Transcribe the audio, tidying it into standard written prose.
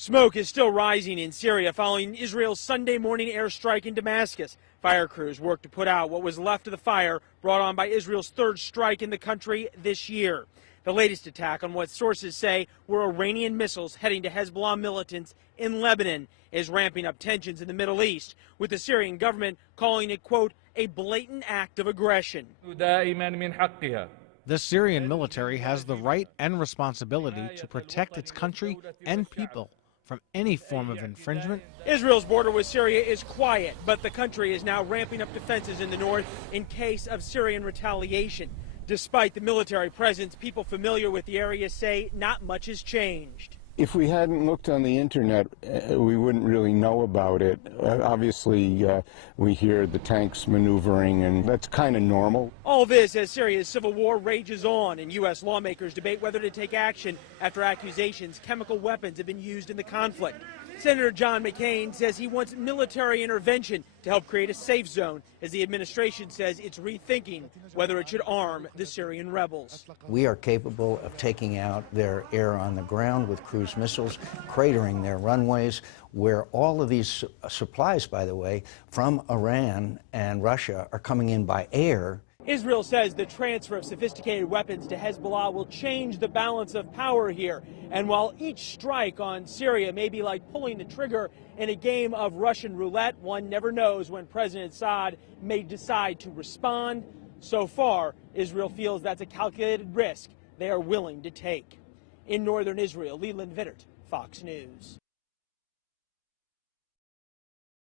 Smoke is still rising in Syria following Israel's Sunday morning airstrike in Damascus. Fire crews worked to put out what was left of the fire brought on by Israel's third strike in the country this year. The latest attack on what sources say were Iranian missiles heading to Hezbollah militants in Lebanon is ramping up tensions in the Middle East, with the Syrian government calling it, quote, a blatant act of aggression. The Syrian military has the right and responsibility to protect its country and people from any form of infringement. Israel's border with Syria is quiet, but the country is now ramping up defenses in the north in case of Syrian retaliation. Despite the military presence, people familiar with the area say not much has changed. If we hadn't looked on the internet, we wouldn't really know about it. Obviously, we hear the tanks maneuvering, and that's kind of normal. All this as Syria's civil war rages on, and U.S. lawmakers debate whether to take action after accusations chemical weapons have been used in the conflict. Senator John McCain says he wants military intervention to help create a safe zone, as the administration says it's rethinking whether it should arm the Syrian rebels. We are capable of taking out their air on the ground with cruise missiles, cratering their runways, where all of these supplies, by the way, from Iran and Russia are coming in by air. Israel says the transfer of sophisticated weapons to Hezbollah will change the balance of power here. And while each strike on Syria may be like pulling the trigger in a game of Russian roulette, one never knows when President Assad may decide to respond. So far, Israel feels that's a calculated risk they are willing to take. In northern Israel, Leland Vittert, Fox News.